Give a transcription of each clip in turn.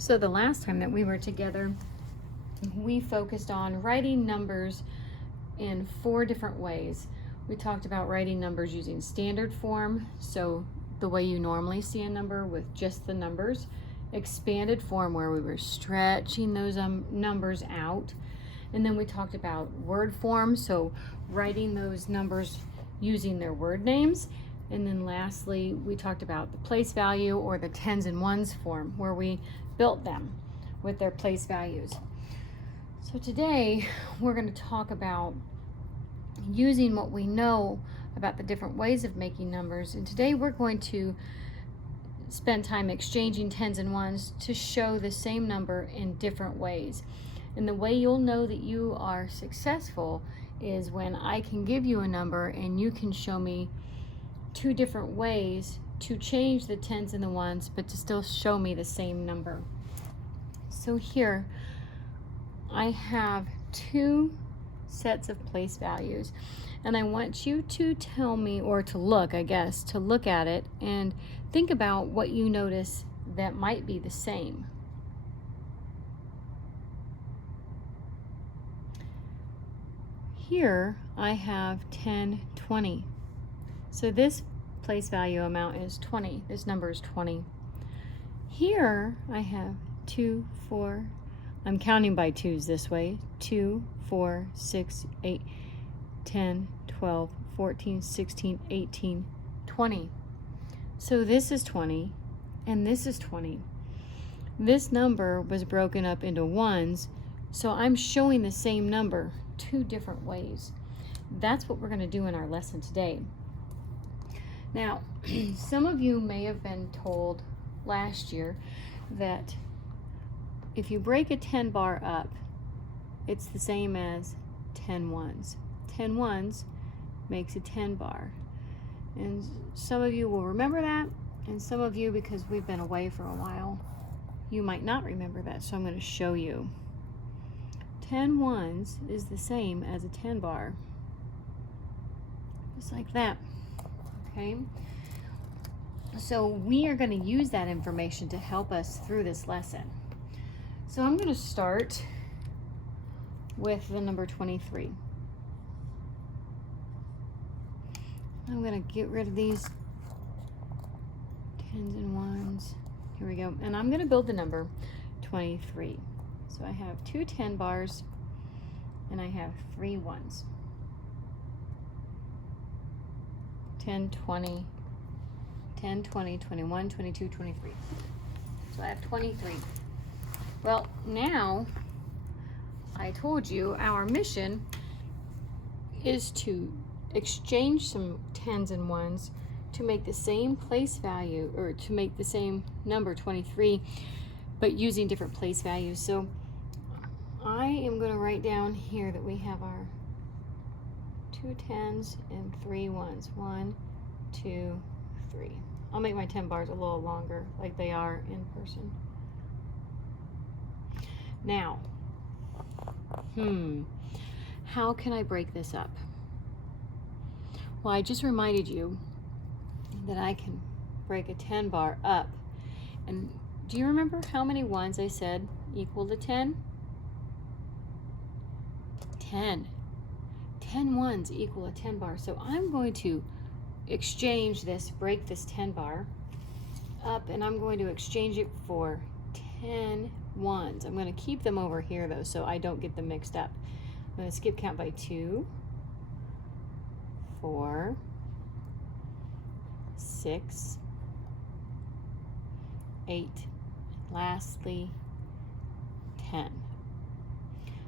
So the last time that we were together, we focused on writing numbers in 4 different ways. We talked about writing numbers using standard form, so the way you normally see a number with just the numbers. Expanded form, where we were stretching those numbers out. And then we talked about word form, so writing those numbers using their word names. And then lastly, we talked about the place value, or the tens and ones form, where we built them with their place values. So today we're going to talk about using what we know about the different ways of making numbers. And today we're going to spend time exchanging tens and ones to show the same number in different ways. And the way you'll know that you are successful is when I can give you a number and you can show me 2 different ways to change the tens and the ones, but to still show me the same number. So here I have 2 sets of place values, and I want you to tell me, or to look, I guess, to look at it and think about what you notice that might be the same. Here I have 10, 20. So this place value amount is 20. This number is 20. Here I have 2, 4. I'm counting by 2s this way. 2, 4, 6, 8, 10, 12, 14, 16, 18, 20. So this is 20 and this is 20. This number was broken up into ones, so I'm showing the same number 2 different ways. That's what we're going to do in our lesson today. Now, some of you may have been told last year that if you break a 10 bar up, it's the same as 10 ones. 10 ones makes a 10 bar. And some of you will remember that, and some of you, because we've been away for a while, you might not remember that, so I'm going to show you. 10 ones is the same as a 10 bar. Just like that. Okay? So we are going to use that information to help us through this lesson. So I'm going to start with the number 23. I'm going to get rid of these tens and ones. Here we go. And I'm going to build the number 23. So I have 2 10 bars and I have 3 ones. 10, 20, 10, 20, 21, 22, 23. So I have 23. Well, now I told you our mission is to exchange some tens and ones to make the same place value, or to make the same number 23, but using different place values. So I am going to write down here that we have our 2 10s and 3 ones. 1, 2, 3. I'll make my 10 bars a little longer, like they are in person. Now, how can I break this up? Well, I just reminded you that I can break a 10 bar up. And do you remember how many ones I said equal to 10? 10. 10 ones equal a 10 bar. So I'm going to exchange this, break this 10 bar up, and I'm going to exchange it for 10 ones. I'm going to keep them over here though, so I don't get them mixed up. I'm going to skip count by 2, 4, 6, 8, lastly 10.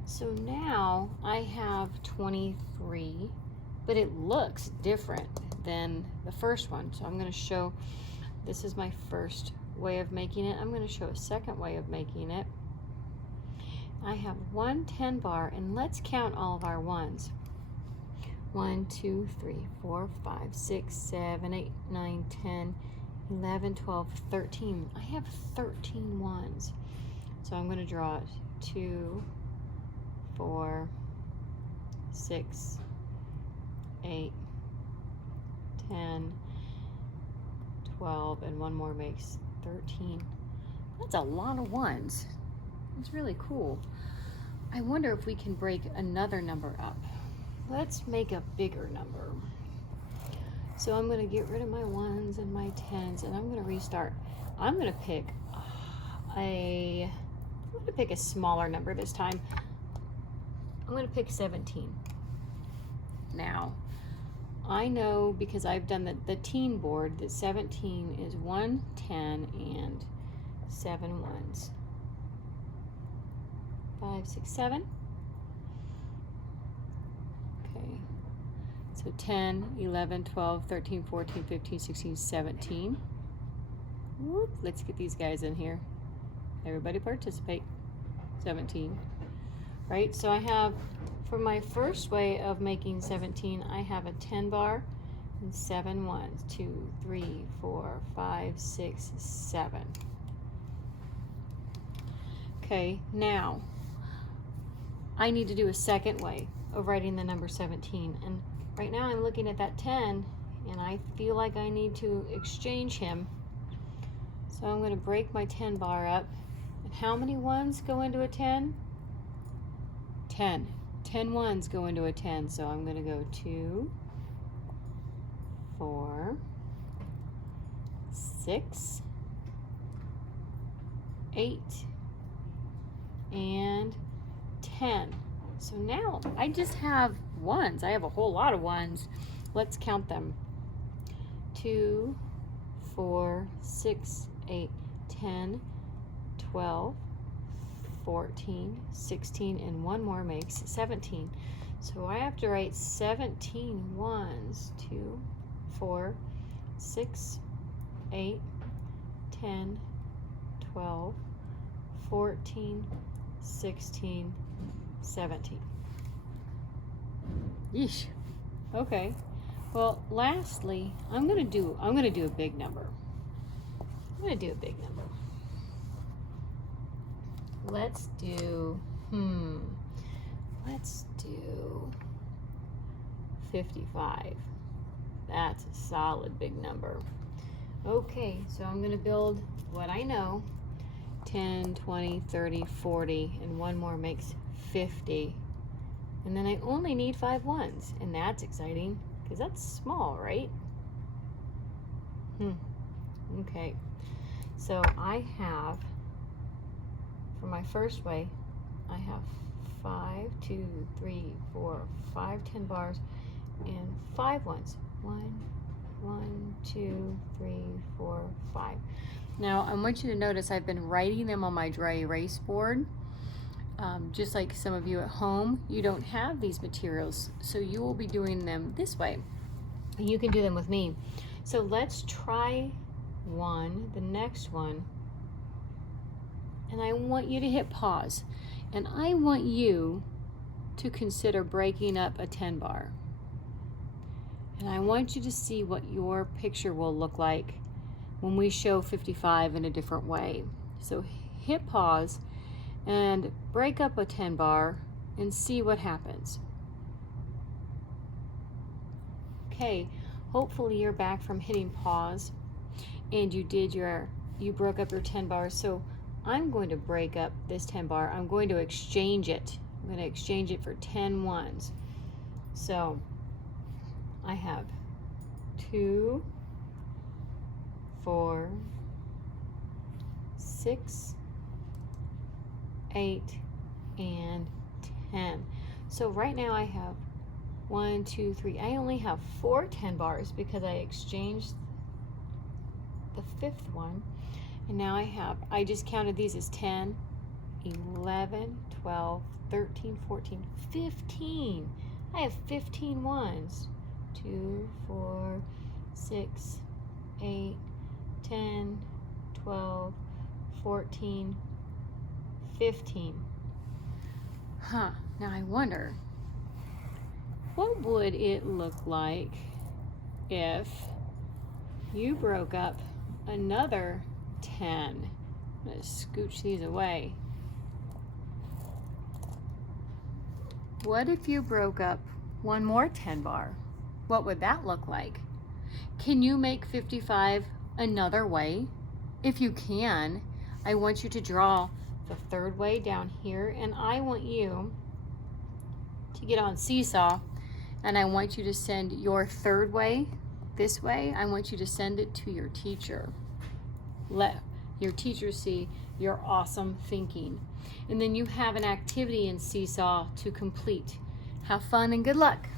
So now I have 23, but it looks different than the first one. So I'm going to show, this is my first way of making it. I'm going to show a second way of making it. I have 1 10 bar, and let's count all of our ones. 1, 2, 3, 4, 5, 6, 7, 8, 9, 10, 11, 12, 13. I have 13 ones. So I'm going to draw it. 2, 4, 6, 8, 10, 12, and one more makes 13. That's a lot of ones. It's really cool. I wonder if we can break another number up. Let's make a bigger number. So I'm going to get rid of my ones and my tens, and I'm going to restart. I'm going to pick a smaller number this time. I'm going to pick 17. Now, I know because I've done the teen board that 17 is 1 10 and 7 ones. 5, 6, 7. Okay. So 10, 11, 12, 13, 14, 15, 16, 17. Whoop, let's get these guys in here. Everybody participate. 17. Right? So I have, for my first way of making 17, I have a 10 bar and 7 ones. 2, 3, 4, 5, 6, 7. Okay, now I need to do a second way of writing the number 17. And right now I'm looking at that 10 and I feel like I need to exchange him. So I'm going to break my 10 bar up. And how many ones go into a 10? 10. 10 ones go into a 10. So I'm going to go 2, 4, 6, 8, and 10. So now I just have ones. I have a whole lot of ones. Let's count them. 2, 4, 6, 8, 10, 12, 14, 16, and one more makes 17. So I have to write 17 ones. 2, 4, 6, 8, 10, 12, 14, 16, 17. Yeesh. Okay. Well, lastly, I'm gonna do a big number. Let's do 55. That's a solid big number. Okay, so I'm gonna build what I know. 10, 20, 30, 40, and one more makes 50. And then I only need 5 ones, and that's exciting because that's small, right? Okay, so I have, for my first way, I have 5, 2, 3, 4, 5 10 bars and 5 ones. 1, 2, 3, 4, 5. Now I want you to notice I've been writing them on my dry erase board. Just like some of you at home, you don't have these materials, so you will be doing them this way. You can do them with me. So let's try the next one, and I want you to hit pause, and I want you to consider breaking up a 10 bar. And I want you to see what your picture will look like when we show 55 in a different way. So hit pause and break up a 10 bar and see what happens. Okay, hopefully you're back from hitting pause and you broke up your 10 bars. So I'm going to break up this 10 bar. I'm going to exchange it. I'm going to exchange it for 10 ones. So I have 2, 4, 6, 8, and 10. So right now I have 1, 2, 3. I only have 4 10 bars because I exchanged the 5th one. And now I just counted these as 10, 11, 12, 13, 14, 15. I have 15 ones. 2, 4, 6, 8, 10, 12, 14, 15. Now I wonder, what would it look like if you broke up another 10? I'm going to scooch these away. What if you broke up one more 10 bar? What would that look like? Can you make 55 another way? If you can, I want you to draw the third way down here, and I want you to get on Seesaw, and I want you to send your third way this way. I want you to send it to your teacher. Let your teacher see your awesome thinking. And then you have an activity in Seesaw to complete. Have fun and good luck.